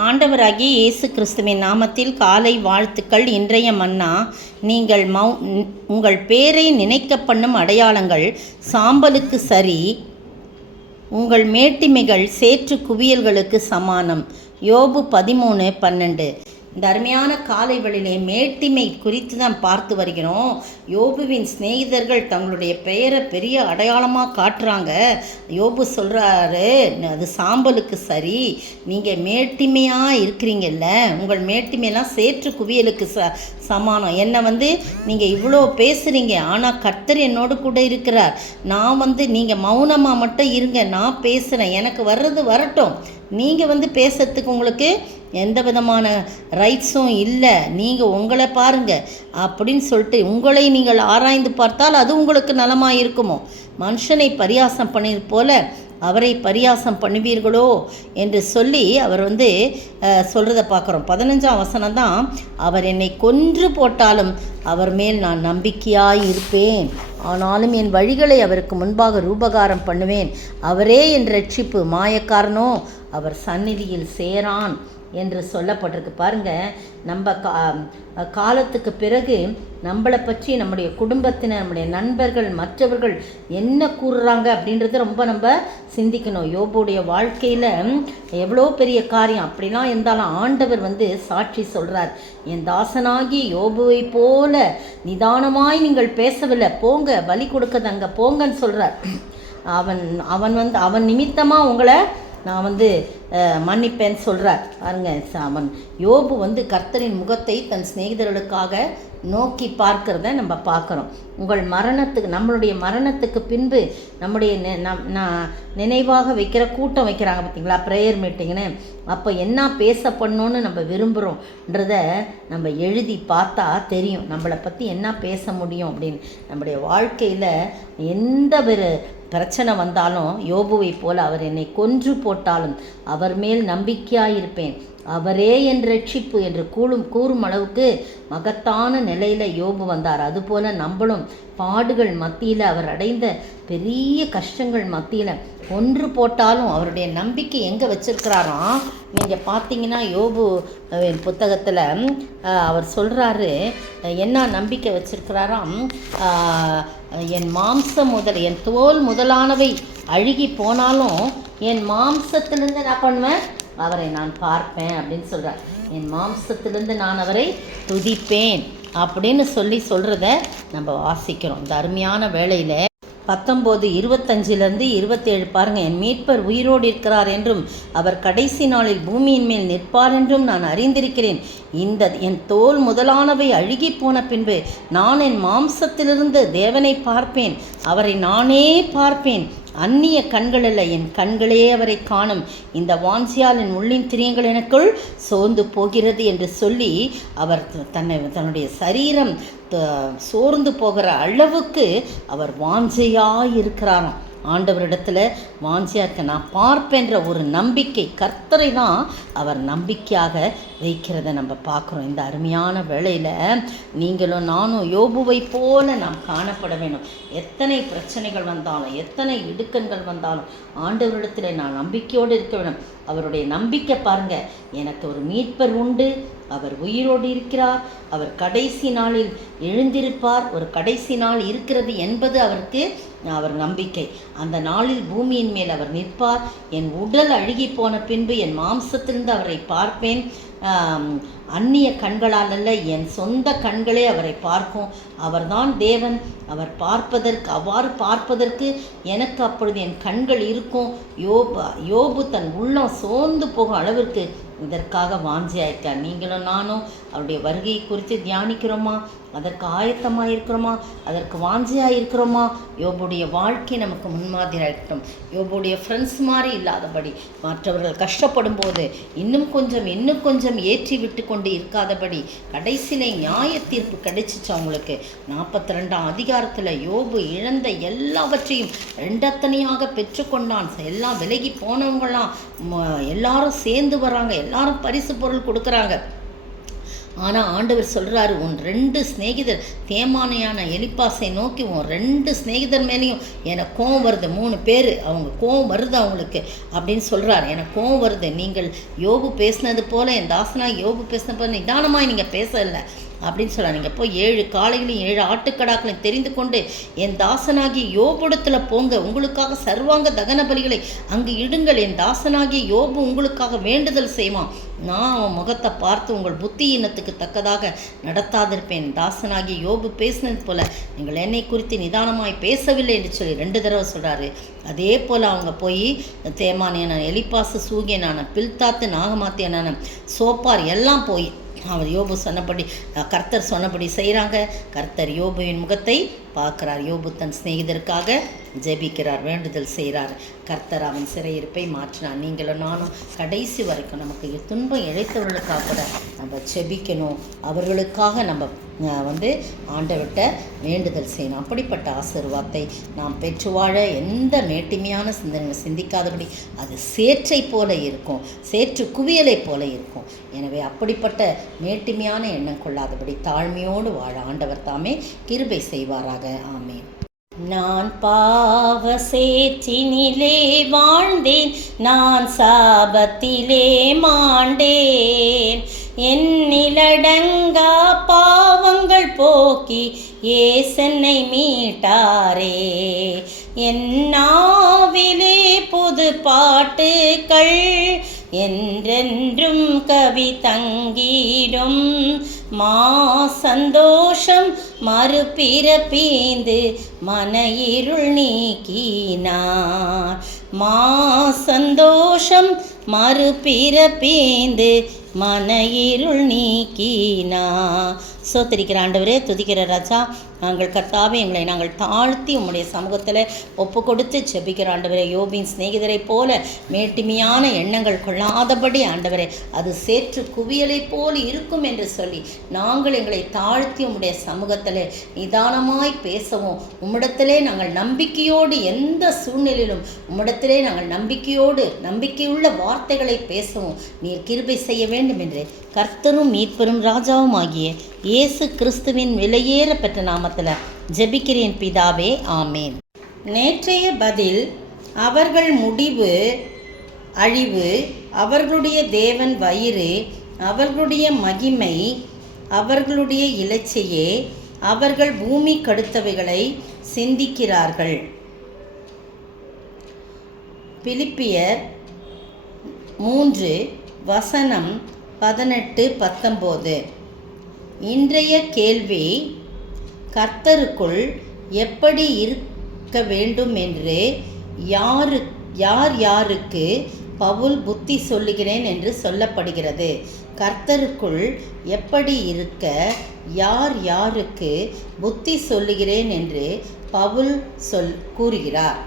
ஆண்டவராகிய இயேசு கிறிஸ்துவின் நாமத்தில் காலை வாழ்த்துக்கள். இன்றைய மன்னா, நீங்கள் உங்கள் பேரை நினைக்க பண்ணும் அடையாளங்கள் சாம்பலுக்கு சரி, உங்கள் மேட்டிமைகள் சேற்று குவியல்களுக்கு சமானம். யோபு 13:12. இந்த அருமையான காலை வேளையிலே மேட்டிமை குறித்து தான் பார்த்து வருகிறோம். யோபுவின் சிநேகிதர்கள் தங்களுடைய பெயரை பெரிய அடையாளமாக காட்டுறாங்க. யோபு சொல்கிறாரு, அது சாம்பலுக்கு சரி, நீங்கள் மேட்டிமையாக இருக்கிறீங்கல்ல, உங்கள் மேட்டிமையெல்லாம் சேற்று குவியலுக்கு சமானம். என்னை நீங்கள் இவ்வளோ பேசுகிறீங்க, ஆனால் கர்த்தர் என்னோடு கூட இருக்கிறார். நான் நீங்கள் மௌனமாக மட்டும் இருங்க, நான் பேசுகிறேன், எனக்கு வர்றது வரட்டும். நீங்கள் பேசுறதுக்கு உங்களுக்கு எந்த விதமான ரைட்ஸும் இல்லை, நீங்கள் உங்களை பாருங்கள் அப்படின்னு சொல்லிட்டு உங்களை நீங்கள் ஆராய்ந்து பார்த்தால் அது உங்களுக்கு நலமாக இருக்குமோ. மனுஷனை பரியாசம் பண்ணியது போல அவரை பரியாசம் பண்ணுவீர்களோ என்று சொல்லி அவர் சொல்கிறத பார்க்குறோம். 15ஆம் வசனம் தான், அவர் என்னை கொன்று போட்டாலும் அவர் மேல் நான் நம்பிக்கையாய் இருப்பேன், ஆனாலும் என் வழிகளை அவருக்கு முன்பாக ரூபகாரம் பண்ணுவேன். அவரே என் ரட்சிப்பு, மாயக்காரனோ அவர் சந்நிதியில் சேரான் என்று சொல்லப்பட்டிருக்கு. பாருங்கள், நம்ம காலத்துக்கு பிறகு நம்மளை பற்றி நம்முடைய குடும்பத்தினர், நம்முடைய நண்பர்கள், மற்றவர்கள் என்ன கூறுறாங்க அப்படின்றத ரொம்ப நம்ம சிந்திக்கணும். யோபுடைய வாழ்க்கையில் எவ்வளோ பெரிய காரியம் அப்படிலாம் இருந்தாலும் ஆண்டவர் சாட்சி சொல்கிறார். என் தாசனாகி யோபுவை போல நிதானமாய் நீங்கள் பேசவில்லை, போங்க பலி கொடுக்கறது அங்கே போங்கன்னு சொல்கிறார். அவன் நிமித்தமாக உங்களை நான் மன்னிப்பேன்னு சொல்கிறார். பாருங்க, அவன் யோபு கர்த்தரின் முகத்தை தன் சிநேகிதர்களுக்காக நோக்கி பார்க்கிறத நம்ம பார்க்குறோம். நம்மளுடைய மரணத்துக்கு பின்பு நம்முடைய நினைவாக வைக்கிற கூட்டம் வைக்கிறாங்க பார்த்தீங்களா, ப்ரேயர் மீட்டிங்னு. அப்போ என்ன பேசப்படணும்னு நம்ம விரும்புகிறோன்றத நம்ம எழுதி பார்த்தா தெரியும், நம்மளை பற்றி என்ன பேச முடியும் அப்படின்னு. நம்முடைய வாழ்க்கையில் எந்த ஒரு பிரச்சனை வந்தாலும் யோபுவை போல் அவர் என்னை கொன்று போட்டாலும் அவர் மேல் நம்பிக்கையாயிருப்பேன், அவரே என் ரட்சிப்பு என்று கூறும் அளவுக்கு மகத்தான நிலையில் யோபு வந்தார். அதுபோல் நம்மளும் பாடுகள் மத்தியில், அவர் அடைந்த பெரிய கஷ்டங்கள் மத்தியில் கொன்று போட்டாலும் அவருடைய நம்பிக்கை எங்கே வச்சிருக்கிறாராம். நீங்கள் பார்த்தீங்கன்னா யோபு புத்தகத்தில் அவர் சொல்கிறாரு, என்ன நம்பிக்கை வச்சிருக்கிறாராம். என் மாம்சம் என் தோல் முதலானவை அழுகி போனாலும் என் மாம்சத்திலிருந்து என்ன பண்ணுவேன், அவரை நான் பார்ப்பேன் அப்படின்னு சொல்கிறார். என் மாம்சத்திலிருந்து நான் அவரை துதிப்பேன் அப்படின்னு சொல்கிறத நம்ம வாசிக்கிறோம். இந்த அருமையான வேளையில் 19:25-27 பாருங்கள். என் மீட்பர் உயிரோடு இருக்கிறார் என்றும் அவர் கடைசி நாளில் பூமியின் மேல் நிற்பார் என்றும் நான் அறிந்திருக்கிறேன். என் தோல் முதலானவை அழுகி போன பின்பு நான் என் மாம்சத்திலிருந்து தேவனை பார்ப்பேன், அவரை நானே பார்ப்பேன். அந்நிய கண்கள் அல்ல, என் கண்களே அவரை காணும். இந்த வாஞ்சியால் என் உள்ளின் திரியங்கள் எனக்குள் சோர்ந்து போகிறது என்று சொல்லி அவர் தன்னுடைய சரீரம் சோர்ந்து போகிற அளவுக்கு அவர் வாஞ்சையாக இருக்கிறாராம். ஆண்டவரிடத்தில் வாஞ்சியாக இருக்க, நான் பார்ப்பேன்ற ஒரு நம்பிக்கை, கர்த்தரை தான் அவர் நம்பிக்கையாக வைக்கிறத நம்ம பார்க்குறோம். இந்த அருமையான வேளையில் நீங்களும் நானும் யோபுவை போல நாம் காணப்பட வேணும். எத்தனை பிரச்சனைகள் வந்தாலும், எத்தனை இடுக்கண்கள் வந்தாலும் ஆண்டவரிடத்தில் நான் நம்பிக்கையோடு இருக்க வேணும். அவருடைய நம்பிக்கை பாருங்கள், எனக்கு ஒரு மீட்பர் உண்டு, அவர் உயிரோடு இருக்கிறார், அவர் கடைசி நாளில் எழுந்திருப்பார், ஒரு கடைசி நாள் இருக்கிறது என்பது அவர் நம்பிக்கை. அந்த நாளில் பூமியின் மேல் அவர் நிற்பார். என் உடல் அழுகி போன பின்பு என் மாம்சத்திலிருந்து அவரை பார்ப்பேன். அந்நிய கண்களால் அல்ல, என் சொந்த கண்களே அவரை பார்க்கும். அவர்தான் தேவன். அவ்வாறு பார்ப்பதற்கு எனக்கு அப்பொழுது என் கண்கள் இருக்கும். யோபு தன் உள்ளம் சோர்ந்து போகும் அளவிற்கு இதற்காக வாஞ்சியாயிருக்கார். நீங்களும் நானும் அவருடைய வருகையை குறித்து தியானிக்கிறோமா? அதற்கு ஆயத்தமாக இருக்கிறோமா? அதற்கு வாஞ்சியாக இருக்கிறோமா? யோபுடைய வாழ்க்கை நமக்கு முன்மாதிரியாக இருக்கட்டும். யோபுடைய ஃப்ரெண்ட்ஸ் மாதிரி இல்லாதபடி, மற்றவர்கள் கஷ்டப்படும் போது இன்னும் கொஞ்சம் ஏற்றி விட்டு கொண்டு இருக்காதபடி, கடைசியிலே நியாய தீர்ப்பு கிடைச்சிச்சு அவங்களுக்கு. 42ஆம் அதிகாரத்தில் யோபு இழந்த எல்லாவற்றையும் ரெண்டத்தனையாக பெற்றுக்கொண்டான். எல்லாம் விலகி போனவங்களாம் எல்லாரும் சேர்ந்து வராங்க, எல்லாரும் பரிசு பொருள் கொடுக்குறாங்க. ஆனால் ஆண்டவர் சொல்கிறாரு, உன் 2 சிநேகிதர் தேமானையான எலிப்பாசை நோக்கி உன் 2 சிநேகிதர் மேலேயும் எனக்கு கோவம் வருது. 3 பேர் அவங்க கோவம் வருது அவங்களுக்கு அப்படின்னு சொல்கிறார். எனக்கு கோவம் வருது. நீங்கள் யோபு பேசினது போல், என் தாசனாக யோபு பேசினது போல் நிதானமாக நீங்கள் பேசலை அப்படின்னு சொல்கிறார். நீங்கள் போய் 7 காளைகளையும் 7 ஆட்டுக்கடாக்களையும் தெரிந்து கொண்டு என் தாசனாகிய யோபுடத்தில் போங்க, உங்களுக்காக சர்வாங்க தகன பலிகளை அங்கு இடுங்கள். என் தாசனாகிய யோபு உங்களுக்காக வேண்டுதல் செய்வான். நான் அவன் முகத்தை பார்த்து உங்கள் புத்தியினத்துக்கு தக்கதாக நடத்தாதிருப்பேன். தாசனாகிய யோபு பேசினது போல் நீங்கள் என்னை குறித்து நிதானமாய் பேசவில்லை என்று சொல்லி 2 தடவை சொல்கிறாரு. அதே போல் அவங்க போய் தேமானியனான எலிப்பாசு, சூகியனான பில்தாத்து, நாகமாத்தியனான சோப்பார் எல்லாம் போய் அவர் யோபு சொன்னபடி, கர்த்தர் சொன்னபடி செய்கிறாங்க. கர்த்தர் யோபுவின் முகத்தை பார்க்குறார். யோபு தன் சிநேகிதருக்காக ஜெபிக்கிறார், வேண்டுதல் செய்கிறார். கர்த்தர் அவன் சிறையிருப்பை மாற்றினார். நீங்களும் நானும் கடைசி வரைக்கும் நமக்கு துன்பம் இழைத்தவர்களுக்காக கூட நம்ம ஜெபிக்கணும். அவர்களுக்காக நம்ம ஆண்டவர்கிட்ட வேண்டுதல் செய்யணும். அப்படிப்பட்ட ஆசீர்வாதத்தை நாம் பெற்று வாழ எந்த மேட்டிமையான சிந்தனை சிந்திக்காதபடி அது சேற்றை போல இருக்கும், சேற்று குவியலை போல இருக்கும். எனவே அப்படிப்பட்ட மேட்டிமையான எண்ணம் கொள்ளாதபடி தாழ்மையோடு வாழ ஆண்டவர் தாமே கிருபை செய்வாராக. ஆமென். நான் பாவ சேற்றினிலே வாழ்ந்தேன், நான் சாபத்திலே மாண்டேன். என்னிலடங்கா பாவங்கள் போக்கி ஏசென்னை மீட்டாரே. என் நாவிலே புது பாட்டுக்கள் என்றென்றும் கவி தங்கிடும். மா சந்தோஷம் மறுபிறப்பீந்து மன இருள் நீக்கினார். மா சந்தோஷம் மறுபிறப்பீந்து மன இருள் நீக்கினார். சோத்திரிக்கிற ஆண்டவரே, துதிக்கிற ராஜா, நாங்கள் கர்த்தாவே எங்களை நாங்கள் தாழ்த்தி உம்முடைய சமூகத்தில் ஒப்பு கொடுத்து ஜெபிக்கிற ஆண்டவரே. யோபின் சிநேகிதரை போல மேட்டிமையான எண்ணங்கள் கொள்ளாதபடி ஆண்டவரே, அது சேற்று குவியலை போல் இருக்கும் என்று சொல்லி நாங்கள் எங்களை தாழ்த்தி உம்முடைய சமூகத்தில் நிதானமாய் பேசவும், உம்மிடத்திலே நாங்கள் நம்பிக்கையோடு எந்த சூழ்நிலையிலும் உம்மிடத்திலே நாங்கள் நம்பிக்கையுள்ள வார்த்தைகளை பேசவும் நீர் கிருபை செய்ய வேண்டும் என்று கர்த்தரும் மீட்பரும் ராஜாவும் ஆகிய இயேசு கிறிஸ்துவின் விலையேற பெற்ற நாமத்தில் ஜெபிக்கிறேன் பிதாவே, ஆமேன். நேற்றைய பதில், அவர்கள் முடிவு அழிவு, அவர்களுடைய தேவன் வயிறு, அவர்களுடைய மகிமை, அவர்களுடைய இலச்சையே, அவர்கள் பூமி கடுத்தவைகளை சிந்திக்கிறார்கள். பிலிப்பியர் 3:18-19. இன்றைய கேள்வி, கர்த்தருக்குள் எப்படி இருக்க வேண்டும் என்று யாருக்கு பவுல் புத்தி சொல்லுகிறேன் என்று சொல்லப்படுகிறது? கர்த்தருக்குள் எப்படி இருக்க யாருக்கு புத்தி சொல்லுகிறேன் என்று பவுல் கூறுகிறார்?